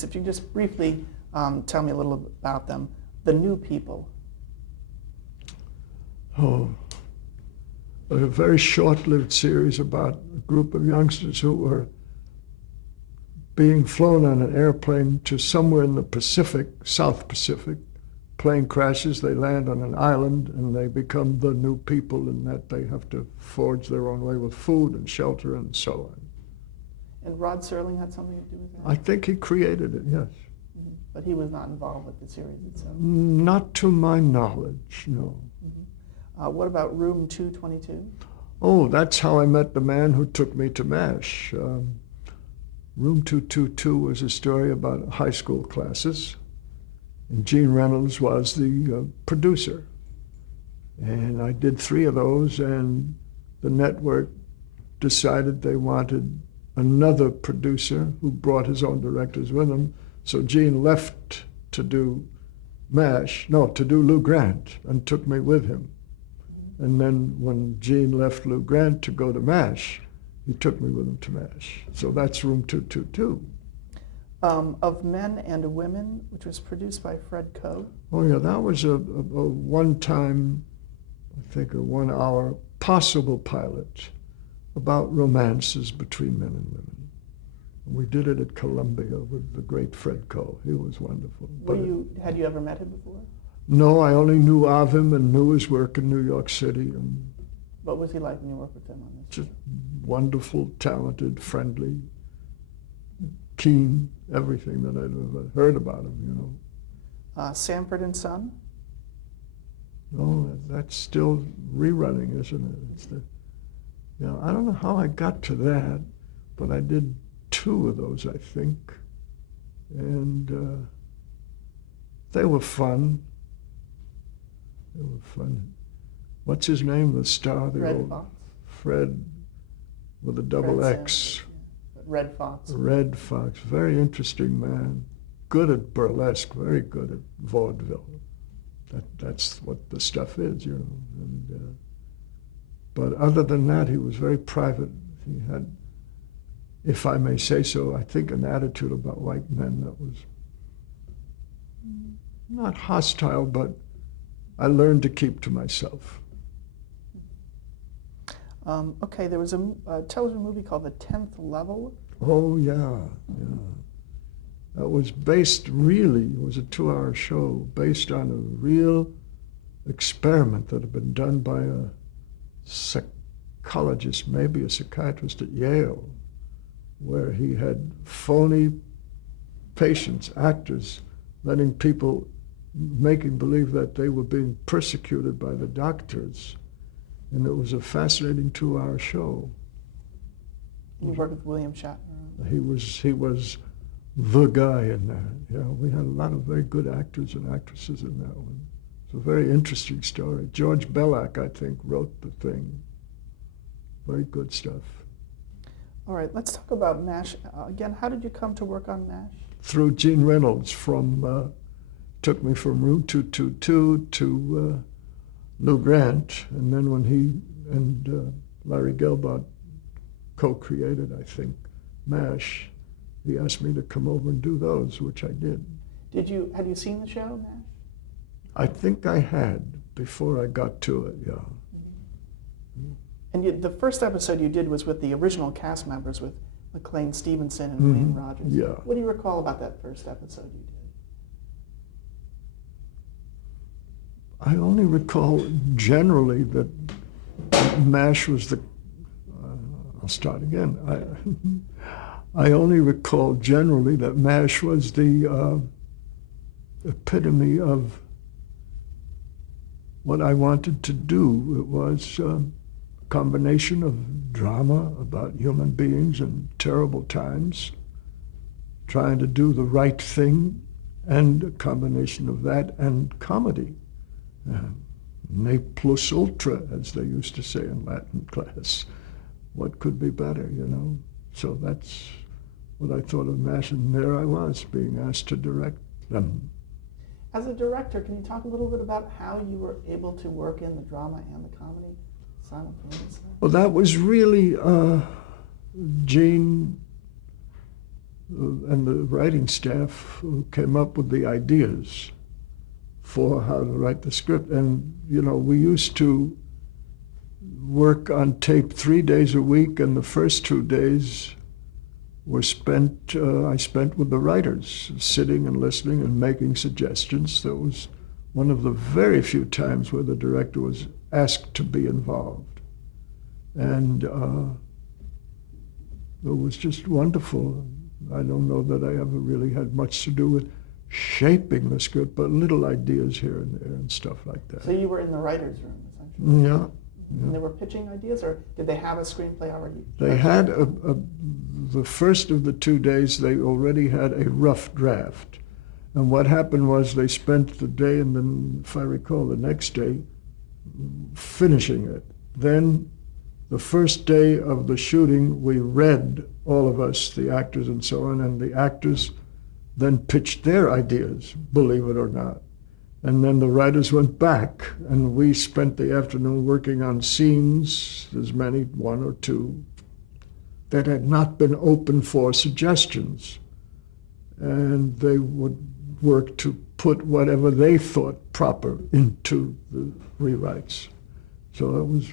If you just briefly tell me a little about them. The New People. Oh, a very short-lived series about a group of youngsters who were being flown on an airplane to somewhere in the Pacific, South Pacific. Plane crashes, they land on an island, and they become the new people in that they have to forge their own way with food and shelter and so on. And Rod Serling had something to do with that? I think he created it, yes. Mm-hmm. But he was not involved with the series itself? Not to my knowledge, no. Mm-hmm. What about Room 222? Oh, that's how I met the man who took me to MASH. Room 222 was a story about high school classes, and Gene Reynolds was the producer. And I did 3 of those, and the network decided they wanted another producer who brought his own directors with him. So Gene left to do to do Lou Grant, and took me with him. And then when Gene left Lou Grant to go to MASH, he took me with him to MASH. So that's Room 222. Of Men and Women, which was produced by Fred Coe. Oh yeah, that was a one-time, I think a 1-hour possible pilot about romances between men and women. We did it at Columbia with the great Fred Coe. He was wonderful. Had you ever met him before? No, I only knew of him and knew his work in New York City. And what was he like when you worked with him on this? Just wonderful, talented, friendly, keen, everything that I'd ever heard about him, you know. Sanford and Son? Oh, that's still rerunning, isn't it? I don't know how I got to that, but I did 2 of those, I think. And they were fun. They were fun. What's his name, the star? Red Fox. Fred with a double X. Red Fox. Red Fox, very interesting man. Good at burlesque, very good at vaudeville. That's what the stuff is, you know. And, but other than that, he was very private. He had, if I may say so, I think an attitude about white men that was not hostile, but I learned to keep to myself. Okay, there was a television movie called The 10th Level. Oh, yeah. That was based, really, it was a 2-hour show based on a real experiment that had been done by a psychologist, maybe a psychiatrist at Yale, where he had phony patients, actors, letting people, making believe that they were being persecuted by the doctors. And it was a fascinating 2-hour show. You worked with William Shatner. He was the guy in that. Yeah, we had a lot of very good actors and actresses in that one. It's a very interesting story. George Bellac, I think, wrote the thing. Very good stuff. All right, let's talk about MASH. Again, how did you come to work on MASH? Through Gene Reynolds, took me from Room 222 to Lou Grant, and then when he and Larry Gelbart co-created, I think, MASH, he asked me to come over and do those, which I did. Had you seen the show, MASH? I think I had before I got to it, yeah. Mm-hmm. And the first episode you did was with the original cast members, with McLean Stevenson and Wayne Rogers. Yeah. What do you recall about that first episode you did? I only recall generally that MASH was the, I'll start again. I only recall generally that MASH was the epitome of what I wanted to do. It was a combination of drama about human beings in terrible times, trying to do the right thing, and a combination of that and comedy. Ne plus ultra, as they used to say in Latin class. What could be better, you know? So that's what I thought of MASH, and there I was, being asked to direct them. As a director, can you talk a little bit about how you were able to work in the drama and the comedy simultaneously? Well, that was really Gene and the writing staff who came up with the ideas for how to write the script. And, we used to work on tape 3 days a week, and the first 2 days were I spent with the writers, sitting and listening and making suggestions. That was one of the very few times where the director was asked to be involved. And it was just wonderful. I don't know that I ever really had much to do with shaping the script, but little ideas here and there and stuff like that. So you were in the writer's room, essentially? Yeah. And they were pitching ideas, or did they have a screenplay already? They had the first of the 2 days, they already had a rough draft. And what happened was they spent the day and then, if I recall, the next day finishing it. Then the first day of the shooting, we read, all of us, the actors and so on, and the actors then pitched their ideas, believe it or not. And then the writers went back, and we spent the afternoon working on scenes, as many, 1 or 2, that had not been open for suggestions. And they would work to put whatever they thought proper into the rewrites. So that was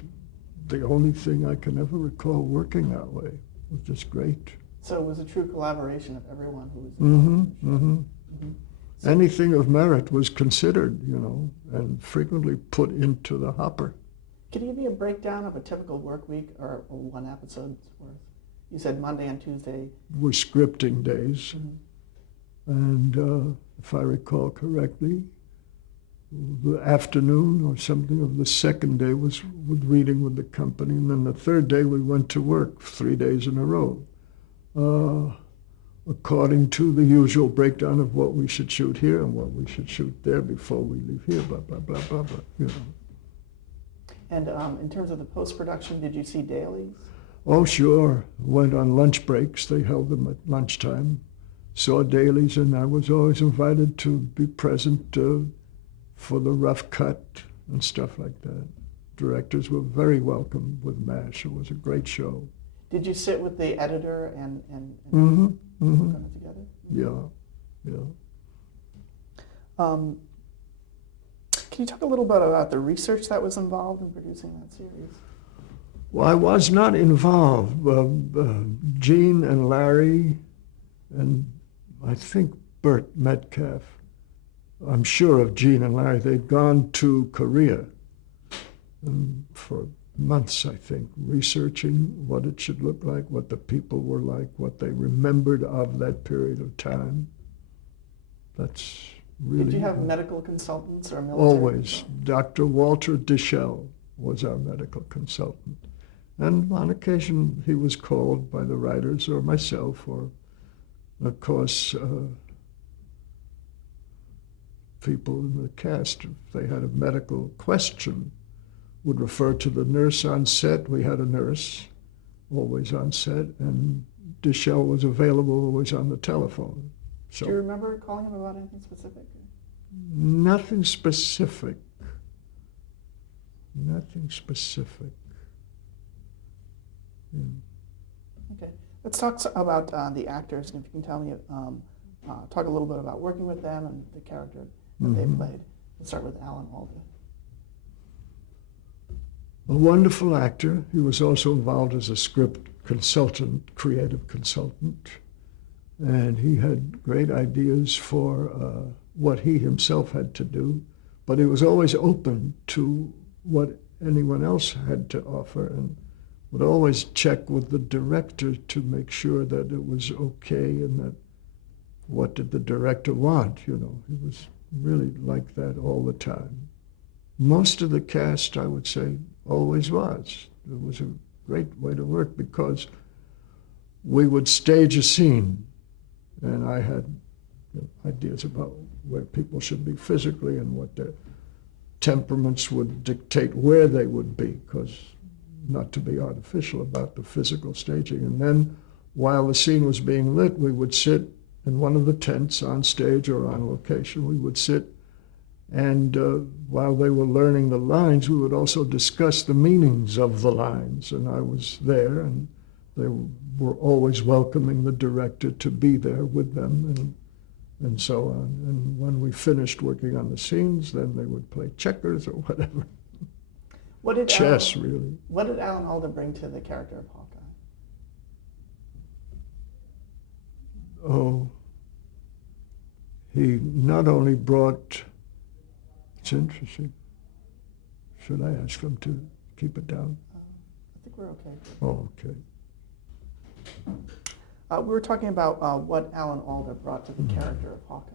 the only thing I can ever recall working that way. It was just great. So it was a true collaboration of everyone who was Mm-hmm, involved. mm-hmm. So anything of merit was considered, and frequently put into the hopper. Could you give me a breakdown of a typical work week or one episode's worth? You said Monday and Tuesday. Were scripting days. Mm-hmm. And if I recall correctly, the afternoon or something of the second day was with reading with the company. And then the third day we went to work 3 days in a row. According to the usual breakdown of what we should shoot here and what we should shoot there before we leave here, blah, blah, blah, blah, blah, And in terms of the post-production, did you see dailies? Oh, sure. Went on lunch breaks. They held them at lunchtime. Saw dailies, and I was always invited to be present for the rough cut and stuff like that. Directors were very welcome with MASH. It was a great show. Did you sit with the editor and Mm-hmm. Mm-hmm. work on it together? Yeah. Can you talk a little bit about the research that was involved in producing that series? Well, I was not involved. Gene and Larry and I think Burt Metcalf, I'm sure of Gene and Larry, they'd gone to Korea for months, I think, researching what it should look like, what the people were like, what they remembered of that period of time. That's really... Did you have medical consultants or military? Always. Dr. Walter Dischel was our medical consultant. And on occasion, he was called by the writers or myself, or, of course, people in the cast, if they had a medical question, would refer to the nurse on set. We had a nurse always on set, and Dischel was available always on the telephone. So do you remember calling him about anything specific? nothing specific. Nothing specific. Yeah. Okay, let's talk about the actors, and if you can tell me, talk a little bit about working with them and the character that they played. Let's start with Alan Alda. A wonderful actor. He was also involved as a script consultant, creative consultant, and he had great ideas for what he himself had to do, but he was always open to what anyone else had to offer, and would always check with the director to make sure that it was okay and that what did the director want, He was really like that all the time. Most of the cast, I would say, always was. It was a great way to work because we would stage a scene, and I had ideas about where people should be physically and what their temperaments would dictate where they would be, because not to be artificial about the physical staging. And then while the scene was being lit, we would sit in one of the tents on stage or on location. We would sit, and while they were learning the lines, we would also discuss the meanings of the lines. And I was there, and they were always welcoming the director to be there with them and so on. And when we finished working on the scenes, then they would play checkers or whatever. What did Chess, Alan, really. What did Alan Alda bring to the character of Hawkeye? Oh, he not only brought, it's interesting. Should I ask them to keep it down? I think we're okay. Oh, okay. We were talking about what Alan Alda brought to the character of Hawkeye.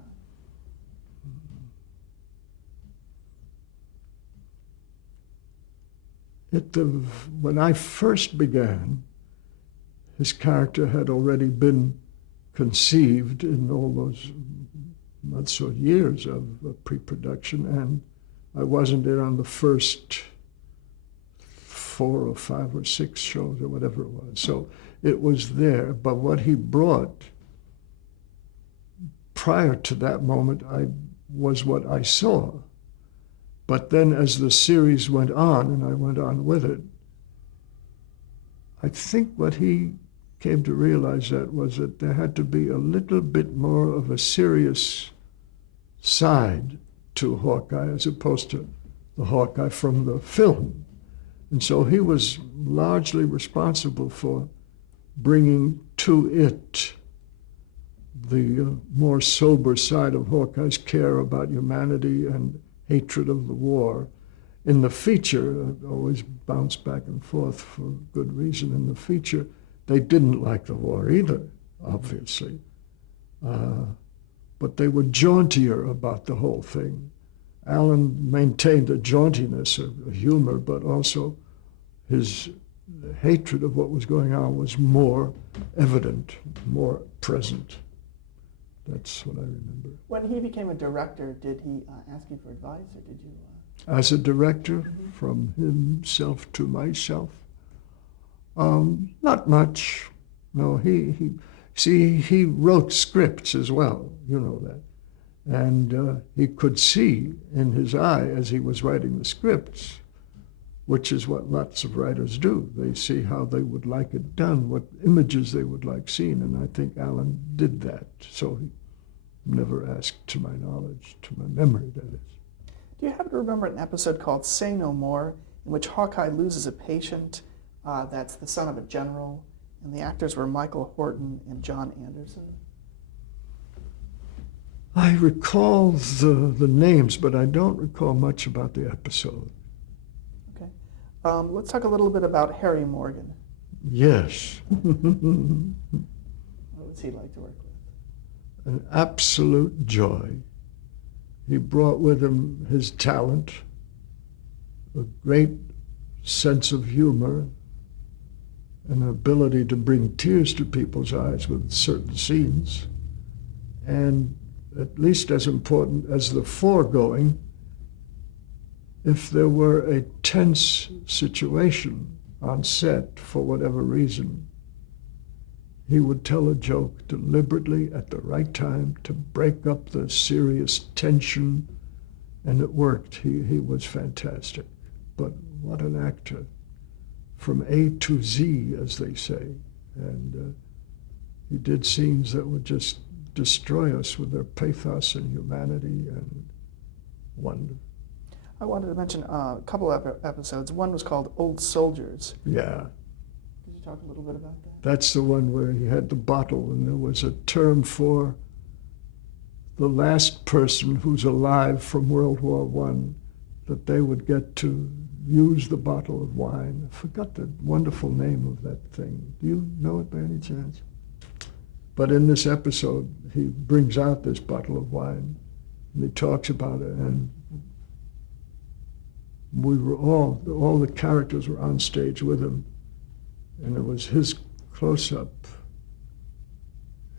When I first began, his character had already been conceived in all those months or years of pre-production, and I wasn't in on the first 4 or 5 or 6 shows or whatever it was. So it was there, but what he brought prior to that moment was what I saw. But then as the series went on, and I went on with it, I think what he came to realize that was that there had to be a little bit more of a serious side to Hawkeye as opposed to the Hawkeye from the film. And so he was largely responsible for bringing to it the more sober side of Hawkeye's care about humanity and hatred of the war. In the feature, I always bounce back and forth for good reason. In the feature, they didn't like the war either, obviously. But they were jauntier about the whole thing. Alan maintained a jauntiness, a humor, but also his hatred of what was going on was more evident, more present. That's what I remember. When he became a director, did he ask you for advice, or did you? As a director, from himself to myself, not much. No, he wrote scripts as well. You know that, and he could see in his eye as he was writing the scripts, which is what lots of writers do. They see how they would like it done, what images they would like seen, and I think Alan did that. So he never asked, to my knowledge, to my memory, that is. Do you happen to remember an episode called Say No More, in which Hawkeye loses a patient that's the son of a general, and the actors were Michael Horton and John Anderson? I recall the names, but I don't recall much about the episode. Okay. Let's talk a little bit about Harry Morgan. Yes. What was he like to work with? An absolute joy. He brought with him his talent, a great sense of humor, an ability to bring tears to people's eyes with certain scenes, and at least as important as the foregoing, if there were a tense situation on set for whatever reason, he would tell a joke deliberately at the right time to break up the serious tension, and it worked. He was fantastic. But what an actor, from A to Z, as they say. And he did scenes that would just destroy us with their pathos and humanity and wonder. I wanted to mention a couple of episodes. One was called Old Soldiers. Yeah. Could you talk a little bit about that? That's the one where he had the bottle, and there was a term for the last person who's alive from World War I, that they would get to use the bottle of wine. I forgot the wonderful name of that thing. Do you know it by any chance? But in this episode, he brings out this bottle of wine, and he talks about it, and we were all the characters were on stage with him, and it was his close-up,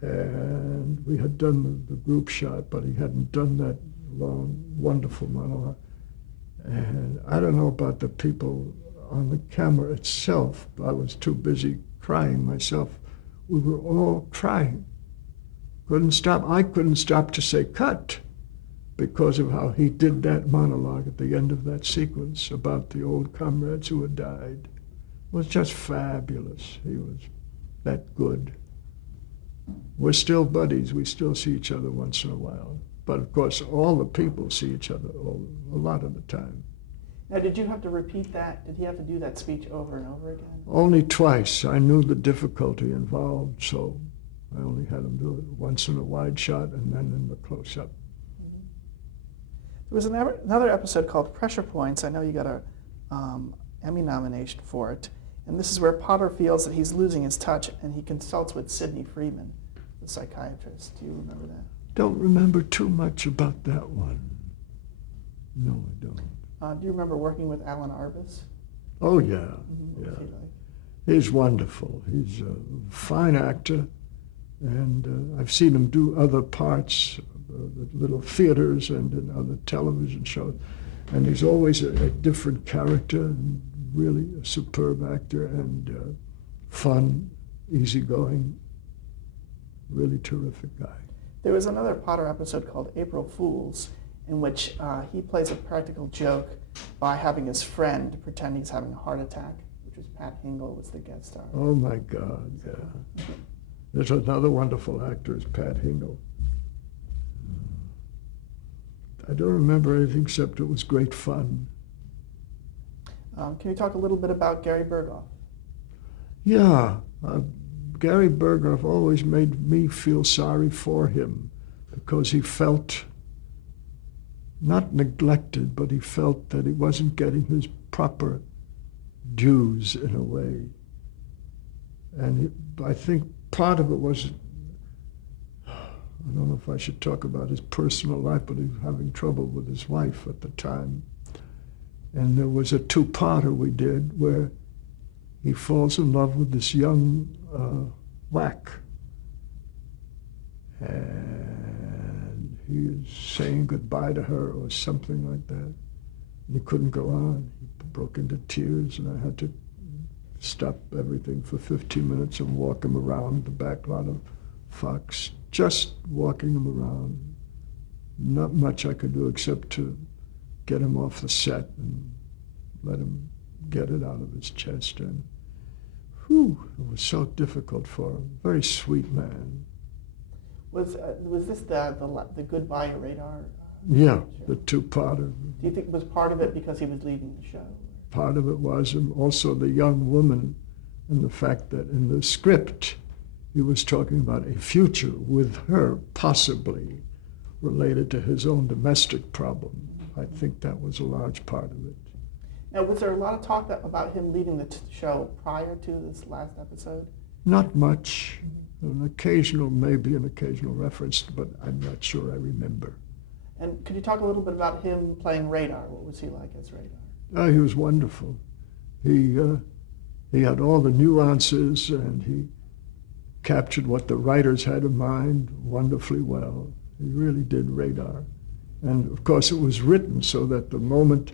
and we had done the group shot, but he hadn't done that long, wonderful monologue. And I don't know about the people on the camera itself. I was too busy crying myself. We were all crying. Couldn't stop. I couldn't stop to say cut because of how he did that monologue at the end of that sequence about the old comrades who had died. It was just fabulous. He was that good. We're still buddies. We still see each other once in a while. But of course, all the people see each other a lot of the time. Now, did you have to repeat that? Did he have to do that speech over and over again? Only twice. I knew the difficulty involved, so I only had him do it once in a wide shot and then in the close-up. Mm-hmm. There was another episode called Pressure Points. I know you got a Emmy nomination for it. And this is where Potter feels that he's losing his touch, and he consults with Sidney Freeman, the psychiatrist. Do you remember that? Don't remember too much about that one. No, I don't. Do you remember working with Alan Arbus? Oh, yeah. Mm-hmm. What was he like? He's wonderful. He's a fine actor, and I've seen him do other parts, at little theaters and in other television shows, and he's always a different character, and really a superb actor, and fun, easygoing, really terrific guy. There was another Potter episode called April Fools, in which he plays a practical joke by having his friend pretend he's having a heart attack, which was Pat Hingle was the guest star. Oh my God, yeah. There's another wonderful actor is Pat Hingle. I don't remember anything except it was great fun. Can you talk a little bit about Gary Berghoff? Yeah, Gary Berghoff always made me feel sorry for him because he felt not neglected, but he felt that he wasn't getting his proper dues in a way. And I think part of it was, I don't know if I should talk about his personal life, but he was having trouble with his wife at the time. And there was a two-parter we did where he falls in love with this young whack. And he is saying goodbye to her or something like that. And he couldn't go on. He broke into tears, and I had to stop everything for 15 minutes and walk him around the back lot of Fox, just walking him around. Not much I could do except to get him off the set and let him get it out of his chest. And it was so difficult for him. Very sweet man. Was this the Goodbye Radar? Yeah, Show? the two-parter. Do you think was part of it because he was leaving the show? Part of it was, and also the young woman, and the fact that in the script he was talking about a future with her, possibly related to his own domestic problem. I think that was a large part of it. Now, was there a lot of talk about him leaving the show prior to this last episode? Not much. Maybe an occasional reference, but I'm not sure I remember. And could you talk a little bit about him playing Radar? What was he like as Radar? He was wonderful. He had all the nuances, and he captured what the writers had in mind wonderfully well. He really did Radar. And of course it was written so that the moment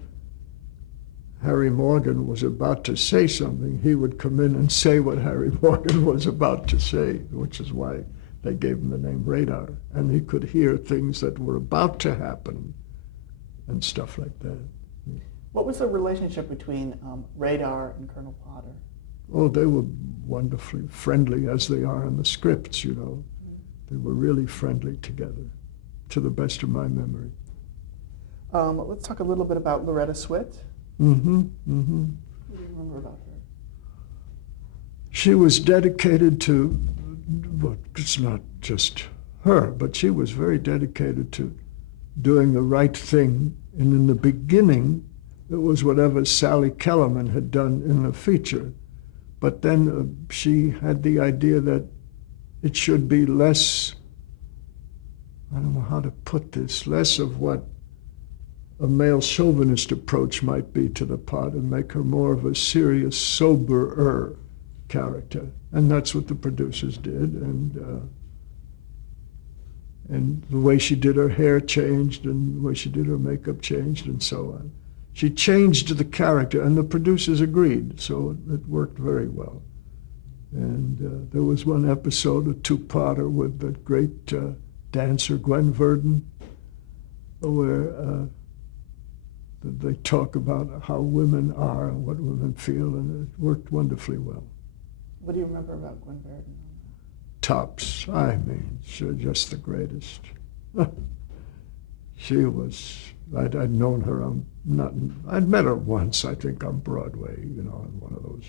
Harry Morgan was about to say something, he would come in and say what Harry Morgan was about to say, which is why they gave him the name Radar. And he could hear things that were about to happen and stuff like that. What was the relationship between Radar and Colonel Potter? Oh, they were wonderfully friendly, as they are in the scripts, you know. Mm-hmm. They were really friendly together, to the best of my memory. Let's talk a little bit about Loretta Swit. Mm-hmm, mm-hmm. What do you remember about her? She was dedicated to, well, it's not just her, but she was very dedicated to doing the right thing. And in the beginning, it was whatever Sally Kellerman had done in the feature. But then she had the idea that it should be less, I don't know how to put this, less of what a male chauvinist approach might be to the part and make her more of a serious, soberer character. And that's what the producers did. And the way she did her hair changed, and the way she did her makeup changed, and so on. She changed the character, and the producers agreed, so it worked very well. And there was one episode, a two-parter with the great dancer Gwen Verdon, where they talk about how women are and what women feel, and it worked wonderfully well. What do you remember about Gwen Verdon? Tops. I mean, she's just the greatest. She was, I'd known her I'd met her once, I think, on Broadway, on one of those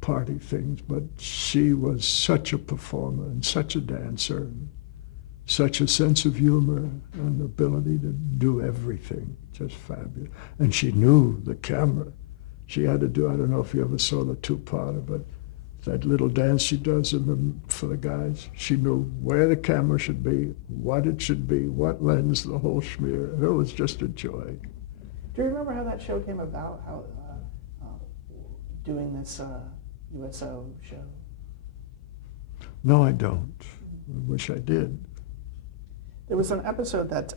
party things, but she was such a performer and such a dancer, such a sense of humor and ability to do everything, just fabulous. And she knew the camera. She had to do, I don't know if you ever saw the two-parter, but that little dance she does for the guys, she knew where the camera should be, what it should be, what lens, the whole schmear. It was just a joy. Do you remember how that show came about, how doing this USO show? No, I don't. I wish I did. There was an episode that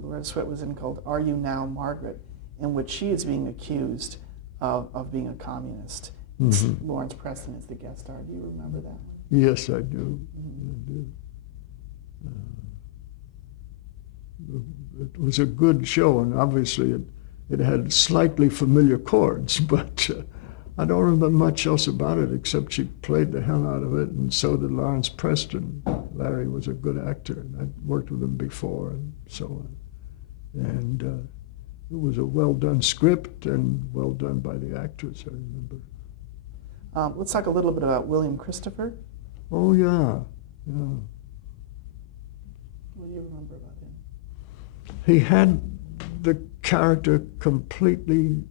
Loretta Swit was in called Are You Now, Margaret?, in which she is being accused of being a communist. Mm-hmm. Lawrence Preston is the guest star. Do you remember that one? Yes, I do. Mm-hmm. I do. It was a good show, and obviously it had slightly familiar chords, but I don't remember much else about it except she played the hell out of it, and so did Lawrence Preston. Larry was a good actor, and I'd worked with him before, and so on. And it was a well-done script and well done by the actors, I remember. Let's talk a little bit about William Christopher. Oh, yeah. What do you remember about him? He had the character completely,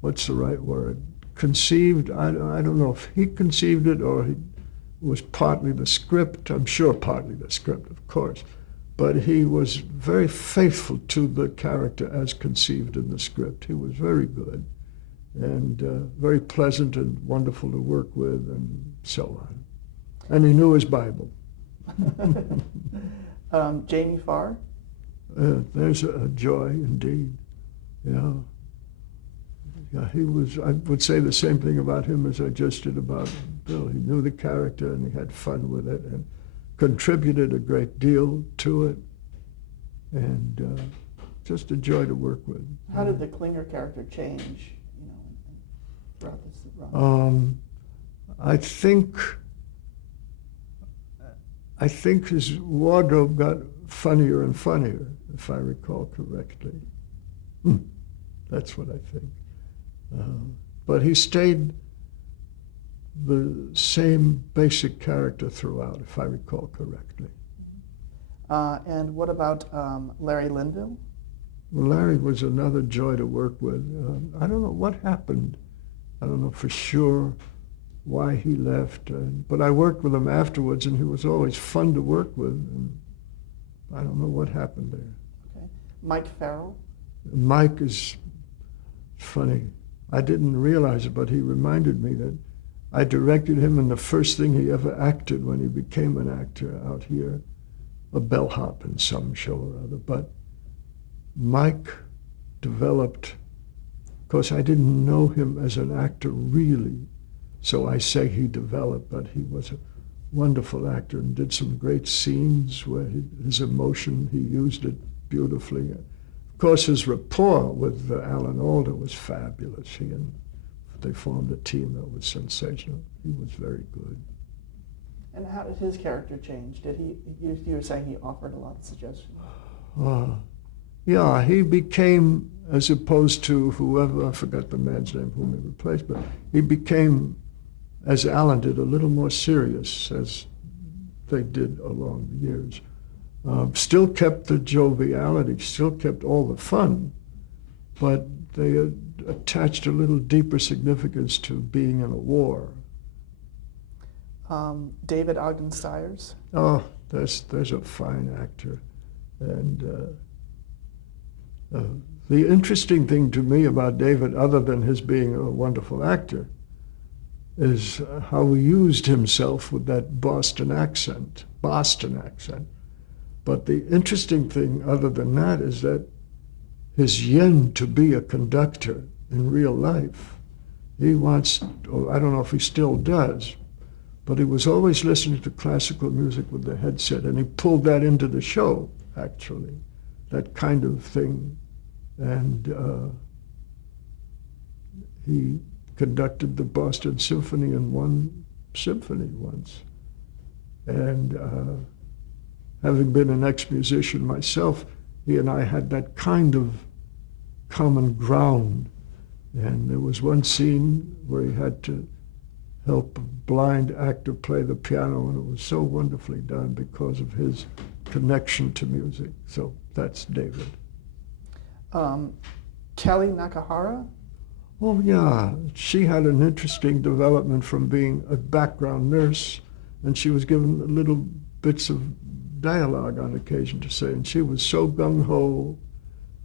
what's the right word, conceived. I don't know if he conceived it or it was partly the script. I'm sure partly the script, of course. But he was very faithful to the character as conceived in the script. He was very good and very pleasant and wonderful to work with and so on. And he knew his Bible. Jamie Farr? There's a joy indeed. Yeah, he was, I would say the same thing about him as I just did about Bill. He knew the character and he had fun with it and contributed a great deal to it, and just a joy to work with. How did the Klinger character change, throughout this run? I think his wardrobe got funnier and funnier, if I recall correctly. That's what I think. But he stayed the same basic character throughout, if I recall correctly. And what about Larry Linville? Well, Larry was another joy to work with. I don't know what happened. I don't know for sure why he left, but I worked with him afterwards, and he was always fun to work with. And I don't know what happened there. Okay. Mike Farrell? Mike is funny. I didn't realize it, but he reminded me that I directed him in the first thing he ever acted when he became an actor out here, a bellhop in some show or other. But Mike developed, of course I didn't know him as an actor really, so I say he developed, but he was a wonderful actor and did some great scenes where his emotion, he used it beautifully. Of course, his rapport with Alan Alda was fabulous. They formed a team that was sensational. He was very good. And how did his character change? You were saying he offered a lot of suggestions. Yeah, he became, as opposed to whoever, I forgot the man's name whom he replaced, but he became, as Alan did, a little more serious as they did along the years. Still kept the joviality, still kept all the fun, but they attached a little deeper significance to being in a war. David Ogden Stiers? Oh, there's a fine actor. And the interesting thing to me about David, other than his being a wonderful actor, is how he used himself with that Boston accent. But the interesting thing, other than that, is that his yen to be a conductor in real life. He wants, or I don't know if he still does, but he was always listening to classical music with the headset, and he pulled that into the show, actually, that kind of thing. And he conducted the Boston Symphony in one symphony once. And having been an ex-musician myself, he and I had that kind of common ground. And there was one scene where he had to help a blind actor play the piano, and it was so wonderfully done because of his connection to music. So that's David. Kelly Nakahara? Oh yeah, she had an interesting development from being a background nurse, and she was given little bits of dialogue on occasion to say, and she was so gung-ho,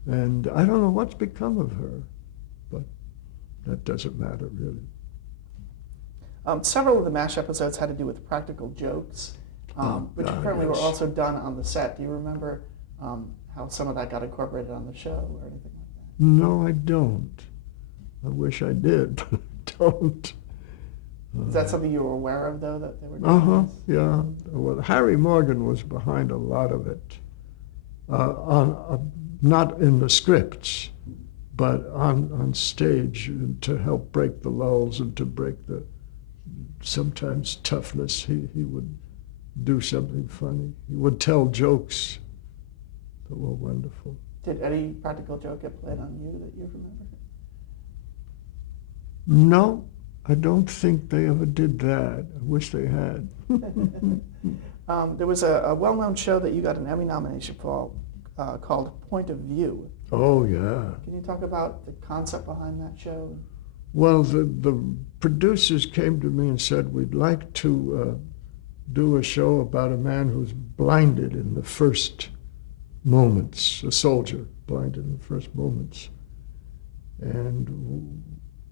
and I don't know what's become of her, but that doesn't matter really. Several of the MASH episodes had to do with practical jokes, which apparently were also done on the set. Do you remember how some of that got incorporated on the show or anything like that? No, I don't. I wish I did, but I don't. Is that something you were aware of, though, that they were doing this? Yeah. Well, Harry Morgan was behind a lot of it, not in the scripts, but on stage to help break the lulls and to break the sometimes toughness. He would do something funny. He would tell jokes that were wonderful. Did any practical joke get played on you that you remember? No, I don't think they ever did that. I wish they had. There was a well-known show that you got an Emmy nomination for called Point of View. Oh, yeah. Can you talk about the concept behind that show? Well, the producers came to me and said, we'd like to do a show about a man who's blinded in the first moments, a soldier blinded in the first moments. And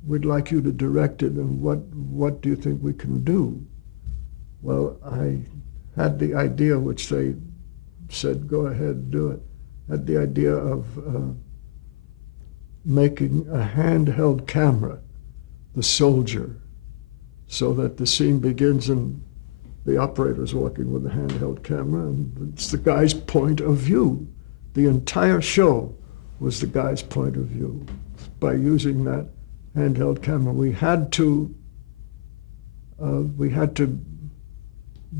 we'd like you to direct it, and what do you think we can do? Well, I had the idea, which they said, go ahead, do it. Had the idea of making a handheld camera, the soldier, so that the scene begins and the operator's walking with a handheld camera, and it's the guy's point of view. The entire show was the guy's point of view. By using that handheld camera, we had to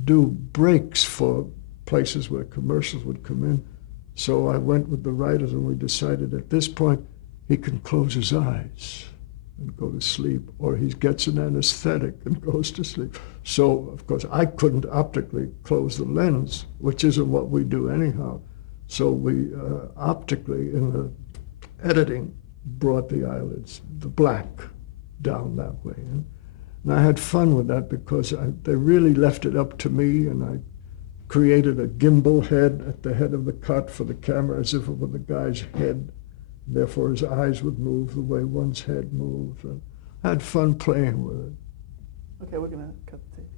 do breaks for places where commercials would come in. So I went with the writers, and we decided at this point he can close his eyes and go to sleep, or he gets an anesthetic and goes to sleep. So, of course, I couldn't optically close the lens, which isn't what we do anyhow. So we optically, in the editing, brought the eyelids, the black, down that way. And I had fun with that because they really left it up to me, and I created a gimbal head at the head of the cut for the camera as if it were the guy's head. Therefore, his eyes would move the way one's head moved. And I had fun playing with it. Okay, we're going to cut the tape.